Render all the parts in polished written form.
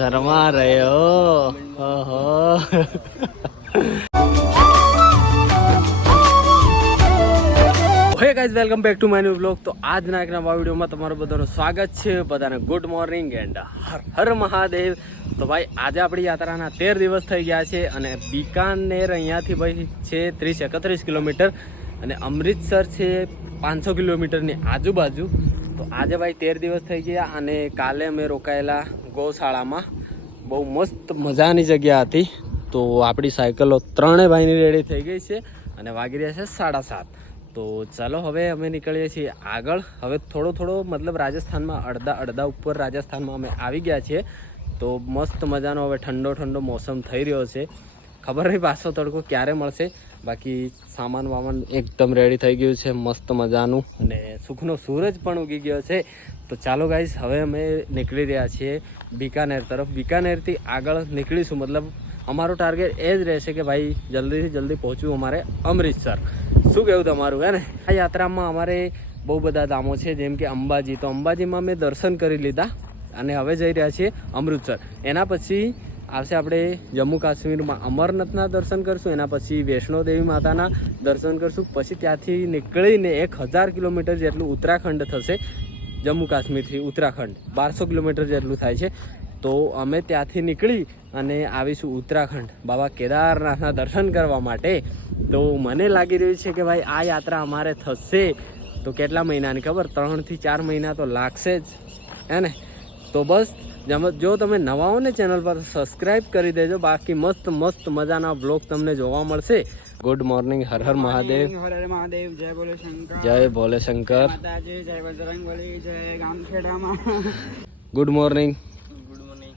શર્મા રહ્યો. ઓહો. Hey guys, welcome back to my new vlog. તો આજના એક નવા વિડીયોમાં તમારું બધાનું સ્વાગત છે. બધાને good morning and her Har Mahadev. તો ભાઈ આજે આપણી યાત્રાના 13 દિવસ થઈ ગયા છે અને બિકાનેર અહીંયાથી ભાઈ છે 30-31 કિલોમીટર અને અમૃતસર છે 500 કિલોમીટરની આજુબાજુ. તો આજે ભાઈ 13 દિવસ થઈ ગયા અને કાલે અમે રોકાયેલા ગૌશાળામાં. બહુ મસ્ત મજાની જગ્યા હતી. તો આપણી સાયકલો ત્રણેય ભાઈની રેડી થઈ ગઈ છે અને વાગી રહ્યા છે 7:30. તો ચાલો હવે અમે નીકળીએ છીએ આગળ. હવે થોડો મતલબ રાજસ્થાનમાં અડધા ઉપર રાજસ્થાનમાં અમે આવી ગયા છીએ. તો મસ્ત મજાનો હવે ઠંડો મોસમ થઈ રહ્યો છે. ખબર નહીં પાછો તડકો ક્યારે મળશે. બાકી સામાન એકદમ રેડી થઈ ગયું છે મસ્ત મજાનું અને સુખનો સૂરજ પણ ઉગી ગયો છે. તો ચાલો ગાઈસ, હવે અમે નીકળી રહ્યા છીએ બિકાનેર તરફ. બિકાનેરથી આગળ નીકળીશું. મતલબ અમારો ટાર્ગેટ એ જ રહેશે કે ભાઈ જલ્દીથી જલ્દી પહોંચવું અમારે અમૃતસર. શું કહેવું તમારું? હે ને, આ યાત્રામાં અમારે બહુ બધા ધામો છે, જેમ કે અંબાજી. તો અંબાજીમાં અમે દર્શન કરી લીધા અને હવે જઈ રહ્યા છીએ અમૃતસર. એના પછી આવશે આપણે જમ્મુ કાશ્મીરમાં અમરનાથના દર્શન કરશું. એના પછી વૈષ્ણોદેવી માતાના દર્શન કરશું. પછી ત્યાંથી નીકળીને 1000 કિલોમીટર જેટલું ઉત્તરાખંડ થશે. જમ્મુ કાશ્મીરથી ઉત્તરાખંડ 1200 કિલોમીટર જેટલું થાય છે. તો અમે ત્યાંથી નીકળી અને આવીશું ઉત્તરાખંડ બાબા કેદારનાથના દર્શન કરવા માટે. તો મને લાગી રહ્યું છે કે ભાઈ આ યાત્રા અમારે થશે તો કેટલા મહિનાની ખબર? 3 થી 4 મહિના તો લાગશે જ, હે ને? તો બસ જો તમે નવા હો ને ચેનલ પર સબસ્ક્રાઈબ કરી દેજો. બાકી મસ્ત મજાના બ્લોગ તમને જોવા મળશે. Good morning. હર હર મહાદેવ. હર હર મહાદેવ. જય બોલે શંકર. જય બોલે શંકર. માતાજી જય બજરંગબલી. જય ગામખેડામાં. Good morning.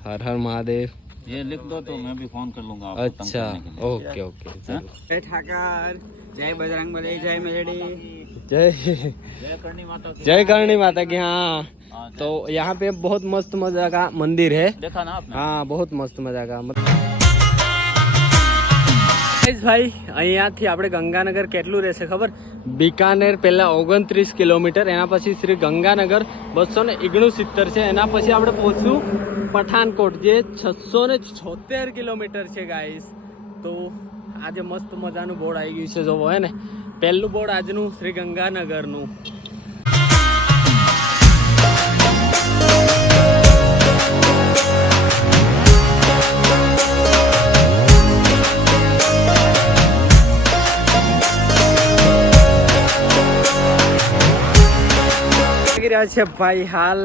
हर हर महादेव. ये लिख दो तो मैं भी फोन कर लूंगा आपको. अच्छा, ओके ओके. જય ઠાકર. જય બજરંગબલી. જય મેલડી. जय जय करनी माता की. जय करणी माता की. हाँ, तो यहाँ पे बहुत मस्त मजा का मंदिर है. देखा ना आपने? हाँ, बहुत मस्त मजा का. ભાઈ અહીંયાથી આપણે ગંગાનગર કેટલું રહેશે ખબર? બિકાનેર પહેલા 29 કિલોમીટર, એના પછી શ્રી ગંગાનગર 269 છે. એના પછી આપણે પહોંચશું પઠાનકોટ, જે 676 કિલોમીટર છે ગાઈસ. તો આજે મસ્ત મજાનું બોર્ડ આવી ગયું છે, જોવો, હે ને? પહેલું બોર્ડ આજનું શ્રી ગંગાનગરનું. રહ્યા છે ભાઈ હાલ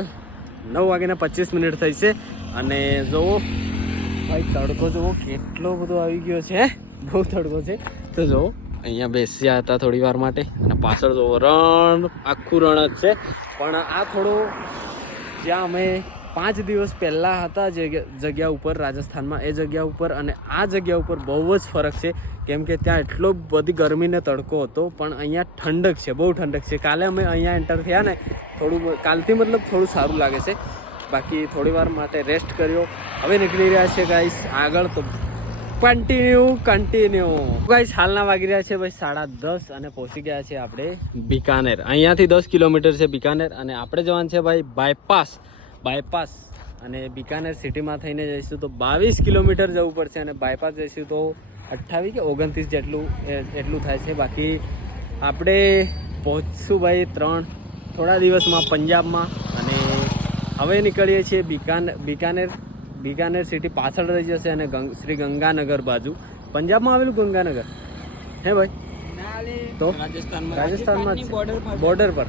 9:25 થઈ છે અને જોવો ભાઈ તડકો જોવો કેટલો બધો આવી ગયો છે. બહુ તડકો છે. તો જો અહીંયા બેસ્યા હતા થોડી વાર માટે અને પાછળ જોવો રણ, આખું રણ જ છે. પણ આ થોડો જ્યાં અમે 5 દિવસ પહેલાં હતા જે જગ્યા ઉપર રાજસ્થાનમાં, એ જગ્યા ઉપર અને આ જગ્યા ઉપર બહુ જ ફરક છે. કેમ કે ત્યાં એટલો બધી ગરમીને તડકો હતો, પણ અહીંયા ઠંડક છે, બહુ ઠંડક છે. કાલે અમે અહીંયા એન્ટર થયા ને, કાલથી મતલબ થોડું સારું લાગે છે. બાકી થોડી વાર માટે રેસ્ટ કર્યો. હવે નીકળી રહ્યા છે ગાઈસ આગળ. તો કન્ટિન્યુ ગાઈસ. હાલના વાગી રહ્યા છે ભાઈ 10:30 અને પહોંચી ગયા છે આપણે બિકાનેર. અહીંયાથી 10 કિલોમીટર છે બિકાનેર અને આપણે જવાનું છે ભાઈ બાયપાસ અને બિકાનેર સિટીમાં થઈને જઈશું તો 22 કિલોમીટર જવું પડશે અને બાયપાસ જઈશું તો 28 કે 29 એટલું થાય છે. બાકી આપણે પહોંચશું ભાઈ થોડા દિવસમાં પંજાબમાં. અને હવે નીકળીએ છીએ બિકાનેર સિટી પાછળ રહી જશે અને શ્રી ગંગાનગર બાજુ. પંજાબમાં આવેલું ગંગાનગર, હે ભાઈ? તો રાજસ્થાનમાં બોર્ડર પર.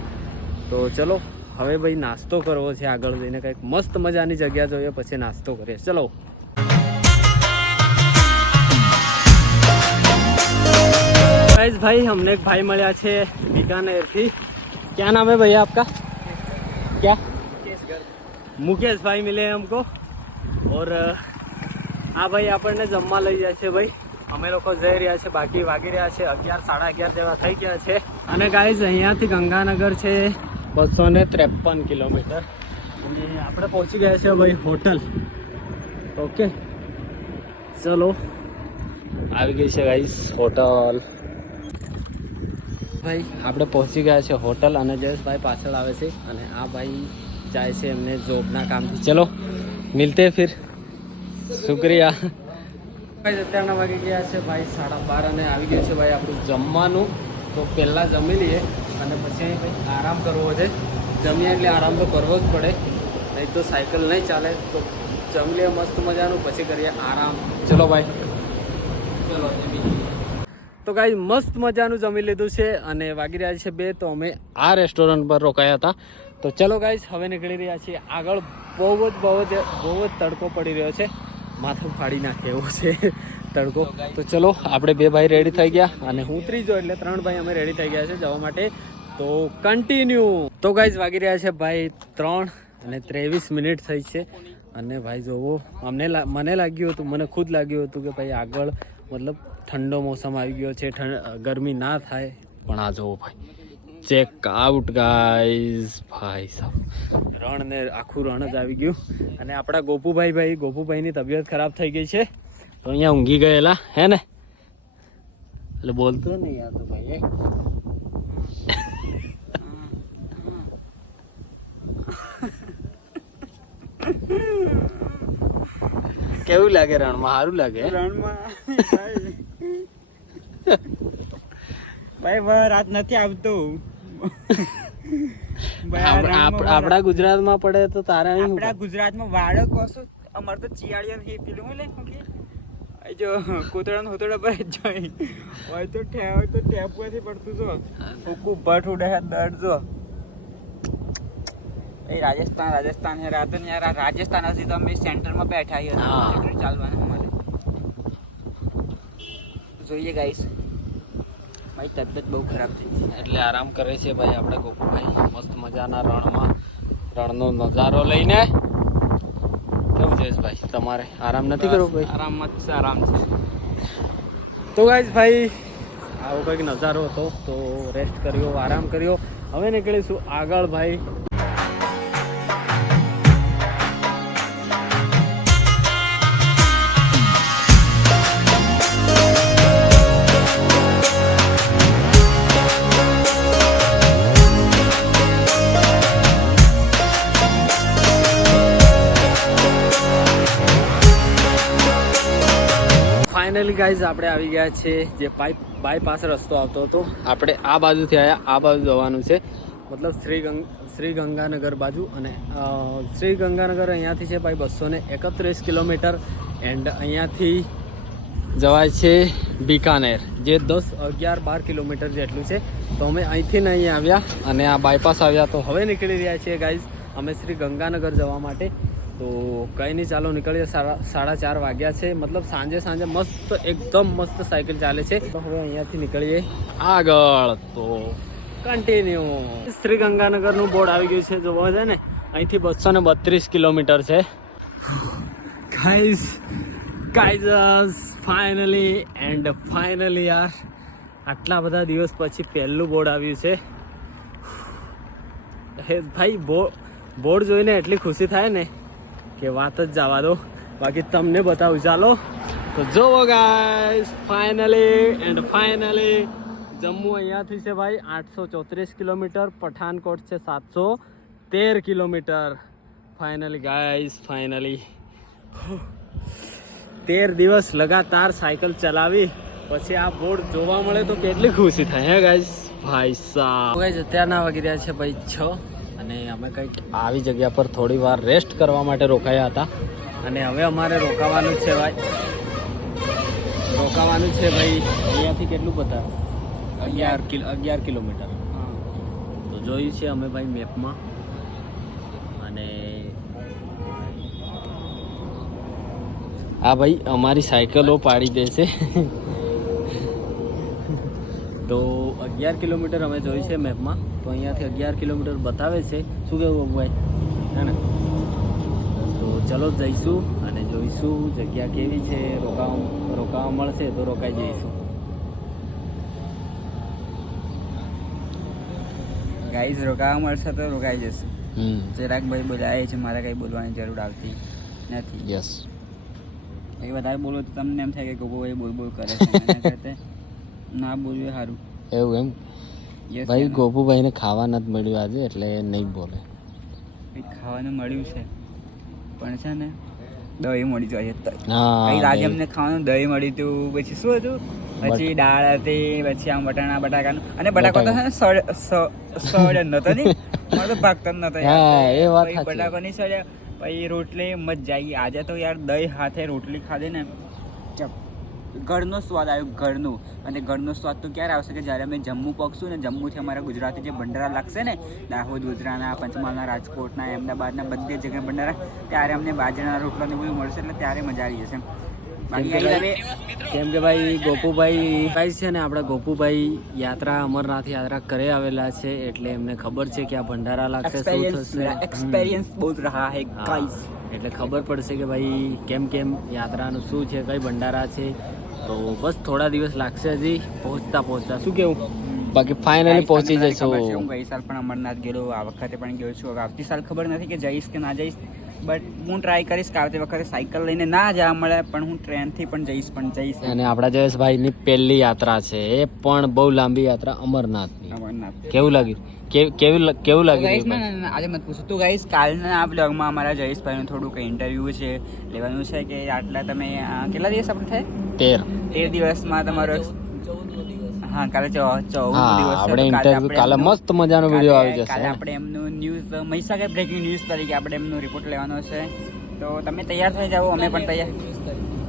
તો ચલો હવે ભાઈ નાસ્તો કરવો છે. આગળ જઈને કંઈક મસ્ત મજાની જગ્યા જોઈએ, પછી નાસ્તો કરીએ. ચલો भाई हमने एक भाई મળ્યા છે बीकानेर થી. क्या नाम है भैया आपका? क्या? मुकेश भाई मिले हैं हमको. और આ ભાઈ આપણને જમવા લઈ જાય છે ભાઈ. અમે લોકો જઈ રહ્યા છે. બાકી વાગી રહ્યા છે 11-11:30 જેવા થઈ ગયા છે. અને ગાઈઝ અહીંયાથી ગંગાનગર છે 253 કિલોમીટર અને આપણે પહોંચી ગયા છે ભાઈ હોટલ. ઓકે ચલો, આવી ગઈ છે ગાઈઝ હોટલ. ભાઈ આપણે પહોંચી ગયા છે હોટલ અને જયેશભાઈ પાછળ આવે છે અને આ ભાઈ જાય છે એમને જોબના કામથી. ચલો મિલતે ફિર. શુક્રિયા. અત્યારના વાગી ગયા છે ભાઈ 12:30 અને આવી ગયું છે ભાઈ આપણું જમવાનું. તો પહેલાં જમી લઈએ અને પછી ભાઈ આરામ કરવો છે. જમીએ એટલે આરામ તો કરવો જ પડે, નહીં તો સાયકલ નહીં ચાલે. તો જમી લઈએ મસ્ત મજાનું, પછી કરીએ આરામ. ચલો ભાઈ, ચલો જમી. તો ગાઈસ મસ્ત મજાનું જમી લીધું છે અને વાગી રહ્યા છે 2. તો અમે આ રેસ્ટોરન્ટ પર રોકાયા હતા. તો ચલો ગાઈસ હવે નીકળી રહ્યા છીએ આગળ. બહુ જ તડકો પડી રહ્યો છે, માથું ફાડી નાખે એવો છે તડકો. તો ચલો આપણે 2 ભાઈ રેડી થઈ ગયા અને હું ત્રીજો, એટલે 3 ભાઈ અમે રેડી થઈ ગયા છે જવા માટે. તો કન્ટિન્યુ. તો ગાઈસ વાગી રહ્યા છે ભાઈ 3 અને 23 મિનિટ થઈ છે. અને ભાઈ જોવો, મને લાગ્યું હતું, મને ખુદ લાગ્યું હતું કે ભાઈ આગળ મતલબ ઠંડો મોસમ આવી ગયો છે, ગરમી ના થાય. પણ આ જોવો ભાઈ, ચેક આઉટ ગાઈઝ. ભાઈ સાહેબ રણ ને આખું રણ જ આવી ગયું. અને આપણા ગોપુભાઈની તબિયત ખરાબ થઈ ગઈ છે, તો અહીંયા ઊંઘી ગયેલા હે ને. એટલે બોલતો નહીં યાર તો ભાઈ. કેવું લાગે રણમાં? સારું લાગે રણમાં ભાઈ રાત નથી આવતું. આપણા ગુજરાતમાં પડે તો તારે આપણા ગુજરાતમાં વાળો કોસો અમારે તો ચિયાળિયા ને પેલું હું લે જો કોતરા હોતડા પર જ જાય હોય તો ટેપવાથી પડતું જો હુકુ ભટ ઉડે હે દર્દ જો. એ રાજસ્થાન હે રાત ને યાર. રાજસ્થાન હશે તો અમે સેન્ટરમાં બેઠા છીએ, ચાલવાના અમારે. જોઈએ ગાઈસ, ભાઈ તબિયત બહુ ખરાબ થઈ છે એટલે આરામ કરે છે ભાઈ આપણા ગોપુભાઈ મસ્ત મજાના રણનો નજારો લઈને. કેવું છે ભાઈ તમારે? આરામ નથી કરવો ભાઈ? આરામમાં જ આરામ છે. તો ગાઈસ ભાઈ આવો કંઈક નજારો હતો, તો રેસ્ટ કર્યો, આરામ કર્યો. હવે નીકળીશું આગળ ભાઈ. ફાઇનલી ગાઈઝ આપણે આવી ગયા છે જે બાયપાસ રસ્તો આવતો હતો. આપણે આ બાજુથી આવ્યા, આ બાજુ જવાનું છે, મતલબ શ્રી ગંગાનગર બાજુ. અને શ્રી ગંગાનગર અહીંયાથી છે ભાઈ 231 કિલોમીટર. એન્ડ અહીંયાથી જવાય છે બિકાનેર, જે 10, 11, 12 કિલોમીટર જેટલું છે. તો અમે અહીંથી ને અહીં આવ્યા અને આ બાયપાસ આવ્યા. તો હવે નીકળી રહ્યા છીએ ગાઈઝ અમે શ્રી ગંગાનગર જવા માટે. તો કંઈ નહીં, ચાલો નીકળીએ. 4:30 વાગ્યા છે, મતલબ સાંજે મસ્ત, એકદમ મસ્ત સાયકલ ચાલે છે. તો હવે અહીંયાથી નીકળીએ આગળ. તો કન્ટિન્યુ. શ્રી ગંગાનગરનું બોર્ડ આવી ગયું છે, જોવો છે ને. અહીંથી 232 કિલોમીટર છે ગાઈઝ. ફાઇનલી યાર, આટલા બધા દિવસ પછી પહેલું બોર્ડ આવ્યું છે. ભાઈ બોર્ડ જોઈને એટલી ખુશી થાય ને કે વાત જ જવા દો. બાકી તમને બતાવું ચાલો. તો જોવો ગાઈસ, ફાઇનલી જમ્મુ અહીંયાથી છે ભાઈ 834 કિલોમીટર, પઠાનકોટ છે 713 કિલોમીટર. ફાઇનલી ગાઈસ, 13 દિવસ લગાતાર સાયકલ ચલાવી પછી આ બોર્ડ જોવા મળે તો કેટલી ખુશી થાય હે ગાઈસ. ભાઈ સાહેબ ગાઈસ અત્યારના વાગી રહ્યા છે ભાઈ 6 અને અમે કંઈક આવી જગ્યા પર થોડી વાર રેસ્ટ કરવા માટે રોકાયા હતા. અને હવે અમારે રોકાવાનું છે ભાઈ અહીંયાથી કેટલું બતાવે? 11 કિલોમીટર. તો જોયું છે અમે ભાઈ મેપમાં. અને આ ભાઈ અમારી સાયકલો પાડી દે છે. તો 11 કિલોમીટર અમે જોયું છે મેપમાં. તો અહીંયાથી 11 કિલોમીટર બતાવે છે. શું કહેવું ભાઈ? હે ને? તો ચલો જઈશું અને જોઈશું જગ્યા કેવી છે. રોકાવા મળશે તો રોકાઈ જઈશું. ગાઈઝ રોકાવા મળશે તો રોકાઈ જશે. ચિરાગભાઈ બોલાવે છે, મારે કંઈ બોલવાની જરૂર આવતી નથી. યસ, એ વધારે બોલો તો તમને એમ થાય કે ગોગોભાઈ બોલ કરે છે. ના બોલવું સારું. એવું એમ? ભાઈ ગોપુભાઈને ખાવા નથી મળ્યું આજે, એટલે નહીં બોલે. ખાવાનું મળ્યું છે પણ છે ને દહીં મળી જાય કઈ હા આજે અમને ખાવાનું દહીં મળ્યું હતું, પછી શું હતું, પછી દાળ હતી, પછી આમ વટાણા બટાકાનું, અને બટાકો તો છે ને સળ નતો ને, મારો તો ભાગતો જ નતો હા, એ વાત પછી સાચી. બટાકો ની સળ્યા, પછી રોટલી મજા આવી. આજે તો યાર દહીં હાથે રોટલી ખાધી ને, ઘરનો સ્વાદ આવ્યો, ઘરનું. અને ઘરનો સ્વાદ તો ક્યારે આવશે કે જ્યારે અમે જમ્મુ પહોંચશું ને, જમ્મુથી અમારા ગુજરાતી જે ભંડારા લાગશે ને, દાહોદ, ગુજરાતના, પંચમહાલના, રાજકોટના, અમદાવાદના, બધી જગ્યાએ ભંડારા, ત્યારે અમને બાજરાના રોટલા ને બધું મળશે, એટલે ત્યારે મજા આવી જશે. બાકી આવી હવે કેમ કે ભાઈ ગોપુભાઈ ભાઈ છે ને, આપણા ગોપુભાઈ યાત્રા અમરનાથ યાત્રા કરે આવેલા છે, એટલે એમને ખબર છે કે આ ભંડારા લાગશે, શું થશે. एक्सपीरियंस बहुत रहा है गाइस. એટલે ખબર પડશે કે ભાઈ કેમ કેમ યાત્રાનું શું છે, કઈ ભંડારા છે. તો બસ થોડા દિવસ લાગશે હજી પહોંચતા. શું કેવું? બાકી ફાઇનલી પહોંચી જઈશું. હું ગઈ સાલ પણ અમરનાથ ગયેલો, આ વખતે પણ ગયો છું. હવે આવતી સાલ ખબર નથી કે જઈશ કે ના જઈશ, બટ હું ટ્રાય કરીશ કે આવતી વખતે સાયકલ લઈને ના જવા મળે, પણ હું ટ્રેનથી પણ જઈશ. અને આપણા જયેશભાઈની પહેલી યાત્રા છે, એ પણ બહુ લાંબી યાત્રા અમરનાથની. અમરનાથ કેવું લાગ્યું? કેવું લાગ્યું? આજે મત પૂછું તું ગાઈસ, કાલના આ બ્લોગમાં અમારા જયેશભાઈનું થોડુંક ઇન્ટરવ્યૂ છે લેવાનું છે કે આટલા તમે કેટલા દિવસ આપણે થાય 13 દિવસમાં તમારો હા કાલે 14 દિવસ આપણે ઇન્ટરવ્યુ કાલે મસ્ત મજાનો વિડિયો આવી જશે. કાલે આપણે એમનું ન્યૂઝ મહીસાગર બ્રેકિંગ ન્યૂઝ તરીકે આપણે એમનું રિપોર્ટ લેવાનો છે. તો તમે તૈયાર થઈ જાઓ, અમે પણ તૈયાર.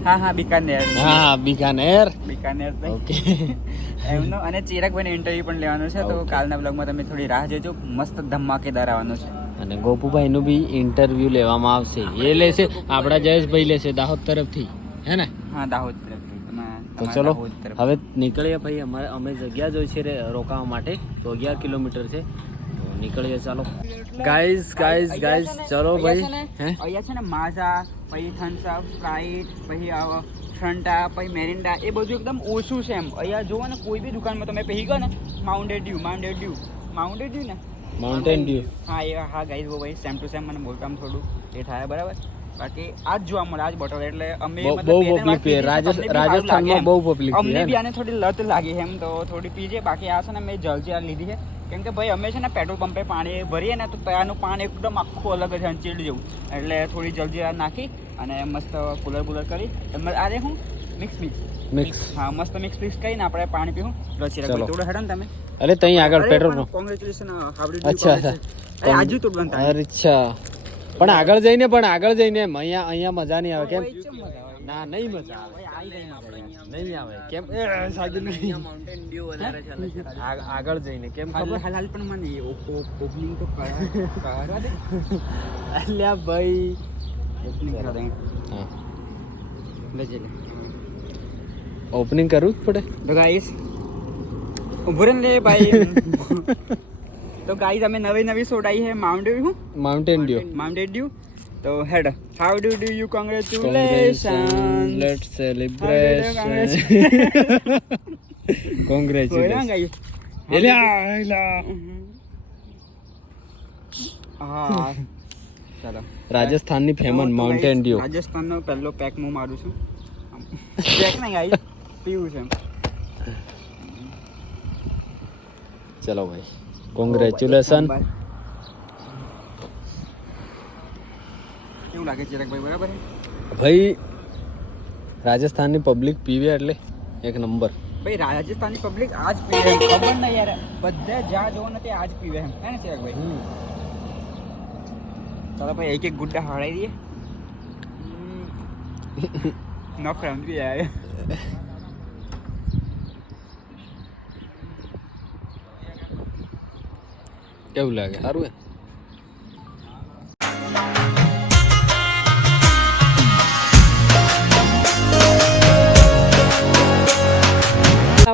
હા બીકાનેર ઓકે. એમનો અને ચિરાગભાઈનો ઇન્ટરવ્યુ પણ લેવાનો છે. તો કાલના બ્લોગમાં તમે થોડી રાહ જોજો, મસ્ત ધમાકેદાર આવવાનો છે. અને ગોપુભાઈનું બી ઇન્ટરવ્યુ લેવામાં આવશે. એ લેશે આપણા જયેશભાઈ લેશે દાહોદ તરફથી, હે ને? હા દાહોદ તરફથી. તો ચલો હવે નીકળીએ ભાઈ. અમે જગ્યા જોઈ છે રોકાવા માટે, તો 11 કિલોમીટર છે, તો નીકળીએ. ચાલો ગાઈઝ ચલો ભાઈ. અહીંયા છે ને માઝા, પછી થમ્સ અપ, સ્પ્રાઇટ, પછી ફ્રન્ટા, પછી મેરિન્ડા, એ બધું એકદમ ઓછું છે એમ. અહીંયા જુઓ ને, કોઈ બી દુકાનમાં તમે પહેરી ગયો ને, માઉન્ટેન ડ્યુ ને માઉન્ટેન ડ્યુ. હા એ હા ગાઈઝ ભાઈ સેમ ટુ સેમ મને બોલતા થોડું એ થાય બરાબર. બાકી આજ જોવા મળે, આજ બોટલ. એટલે અમે બહુ પબ્લિક પીએ રાજસ્થાનમાં, બહુ પબ્લિક અમને પીએ. બી આને થોડી લત લાગી એમ, તો થોડી પીજે. બાકી આ છે ને મેં જલજી આ લીધી છે, કેમ કે ભાઈ અમે છે ને પેટ્રોલ પંપે પાણી ભરીએ ને, તો ત્યાંનું પાણી એકદમ આખું અલગ છે, ચીલ્ડ જેવું. એટલે થોડી જલજી આ નાખી અને મસ્ત કુલર કરી અરે હું મિક્સ હા મસ્ત મિક્સ કરીને આપણે પાણી પીવું. થોડું હેડો ને તમે. અરે તઈ આગળ પેટ્રોલ પંપ. કોંગ્રેચ્યુલેશન. અચ્છા આજુ તો બંધ અચ્છા. પણ આગળ જઈને એમ અહીંયા મજા નહીં આવે. કેમ? ના નહીં મજા આવે, નહીં આવે. કેમ? માઉન્ટેન ડ્યુ વધારે ચાલે છે આગળ જઈને કેમ ખબર? હાલ પણ મને ઓપનિંગ તો કરવા દે. અલ્યા ભાઈ ઓપનિંગ કરા દે. હા લેજે ઓપનિંગ કરવું જ પડે. તો ગાઈસ ઉભો રે ને ભાઈ. તો ગાઈસ અમે નવી સોડાઈ છે માઉન્ટેન ડ્યુ. તો head how do you congratulation. Let's celebration. Congratulation. હા ચાલો. રાજસ્થાનની ફેમસ માઉન્ટેન ડ્યુ. રાજસ્થાનનો પહેલો પેક હું મારું છું. પેક નહીં ગાઈસ, પીવું છે. ચલો ભાઈ, કોંગ્રેચ્યુલેશન. કેવું લાગે ચિરાગભાઈ? બરાબર ભાઈ રાજસ્થાનની પબ્લિક પીવે એટલે એક નંબર. ભાઈ રાજસ્થાનની પબ્લિક આજ પીવે, ખબર નહીં યાર, બધા જ્યાં જોવો ને તે આજ પીવે એમ, હે ને ચિરાગભાઈ? ચાલો ભાઈ એક ગુડ્ડા હળાઈ દઈએ. નોખરા સમજી જાય. કેવું લાગે? સારું હે?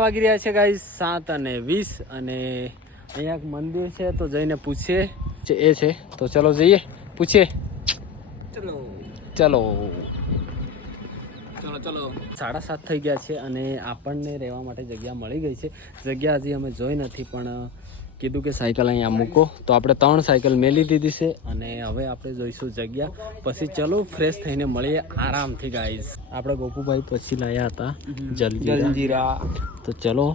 વાગી રહ્યા છે ગાઈસ 7:20 અને અહીંયા એક મંદિર છે, તો જઈને પૂછીએ એ છે. તો ચલો જઈએ, પૂછીએ. ચલો 7:30 થઈ ગયા છે અને આપણને રહેવા માટે જગ્યા મળી ગઈ છે. જગ્યા હજી અમે જોઈ નથી, પણ કીધું કે સાયકલ અહીંયા મૂકો, તો આપણે 3 સાયકલ મેલી દીધી છે અને હવે આપણે જોઈશું જગ્યા. પછી ચલો ફ્રેશ થઈને મળીએ આરામથી ગાઈસ. આપણે ગોપુભાઈ પછી લાયા હતા જલજીરા, તો ચલો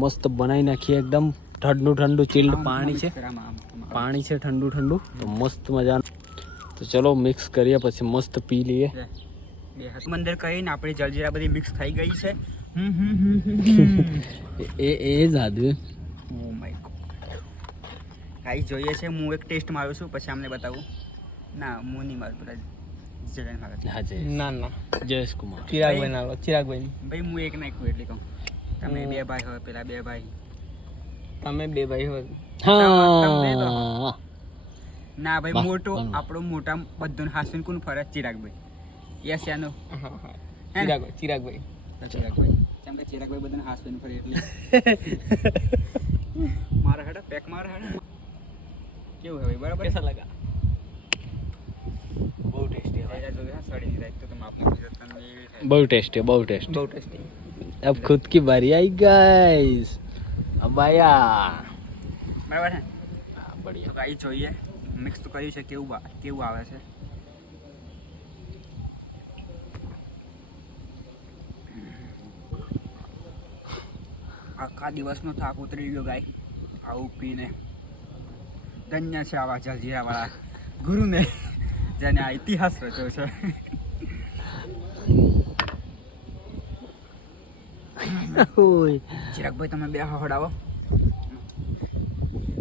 મસ્ત બનાવી નાખીએ. એકદમ ઠંડુ ચીલ્ડ પાણી છે ઠંડુ, તો મસ્ત મજાનું. તો ચલો મિક્સ કરીએ પછી મસ્ત પી લઈએ. બે હાથ અંદર કરીને આપણી જલજીરા બધી મિક્સ થઈ ગઈ છે. એ જાદુ. ઓ માય ગોડ ગાઈસ જોઈએ છે. હું એક ટેસ્ટ મારું છું પછી અમને બતાવું. ના હું નહીં મારું પેલા જગન મારે. હા જય ના ના જયેશ કુમાર. ચિરાગભાઈ ના લો ચિરાગભાઈ ભાઈ હું એક નાખ્યું એટલે કહું. તમે બે ભાઈ હોય પેલા બે ભાઈ. તમે બે ભાઈ હો. હા ના ભાઈ વાહ, મોટો વાહ. આપણો મોટા બધું હાસુન કોણ ફરજ ચિરાગભાઈ. યસ યાનો હા હા ચિરાગભાઈ ચિરાગભાઈ કેમ કે ચિરાગભાઈ બધાને હાસુન ફરે એટલે મારા હેડા પેક મારા હેડા કેવું હે ભાઈ બરાબર कैसा लगा બહુ ટેસ્ટી હોય જો હા સડી જાય તો તમે આપને ગુજરાત તમને એવી થાય બહુ ટેસ્ટી બહુ ટેસ્ટી. बहुत टेस्टी अब खुद की बारी आई गाइस. अब आया. બરાબર હે हाँ, તો बढ़िया. ગાઈ જોઈએ મિક્સ તો કર્યું છે કેવું આવે છે. આખા દિવસનો થાક ઉતરી ગયો ગાય આવું પીને. ધન્ય છે આવા જલજીરા વાળા ગુરુને જેને આ ઇતિહાસ રચ્યો છે. ચિરાગભાઈ તમે બે હડાવો.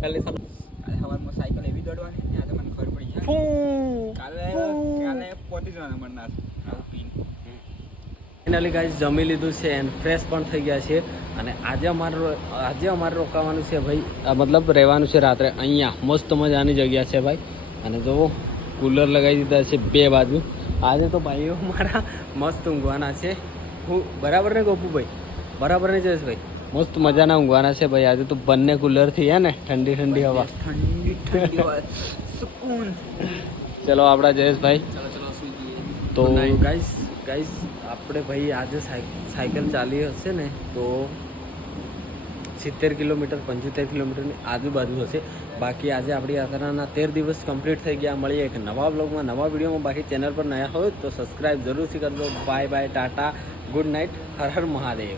पहले सब કાલે સવારમાં સાયકલ એવી દોડવાની ને આજે મને ખબર પડી છે. કાલે પહોંચી જવાના મરનાર આવું પીને. ફાઇનલી ગાઈસ જમી લીધું છે એન્ડ ફ્રેશ પણ થઈ ગયા છે અને આજે અમારે રોકાવાનું છે ભાઈ. મતલબ રહેવાનું છે રાત્રે અહીંયા મસ્ત મજાની જગ્યા છે ભાઈ. અને જુઓ કુલર લગાવી દીધા છે બે બાજુ. આજે તો ભાઈઓ મારા મસ્ત ઊંઘવાના છે. હું બરાબર ને ગોપુભાઈ? બરાબર ને જયેશભાઈ? મસ્ત મજાના ઊંઘવાના છે ભાઈ. આજે તો બંને કુલરથી હે ને ઠંડી ઠંડી હવા. ઠંડી ઠંડી હોય સુકૂન. ચલો આપણા જયેશભાઈ. ચલો ચલો સુઈ જઈએ. તો ગાઈસ આપણે ભાઈ આજે સાયકલ ચાલી હશે ને તો 70 કિલોમીટર 75 કિલોમીટરની આજુબાજુ હશે. બાકી આજે આપણી યાત્રાના 13 દિવસ કમ્પ્લીટ થઈ ગયા. મળીએ એક નવા બ્લોગમાં નવા વિડીયોમાં. બાકી ચેનલ પર નયા હોય તો સબસ્ક્રાઈબ જરૂરથી કરજો. Bye bye tata good night Har Har Mahadev.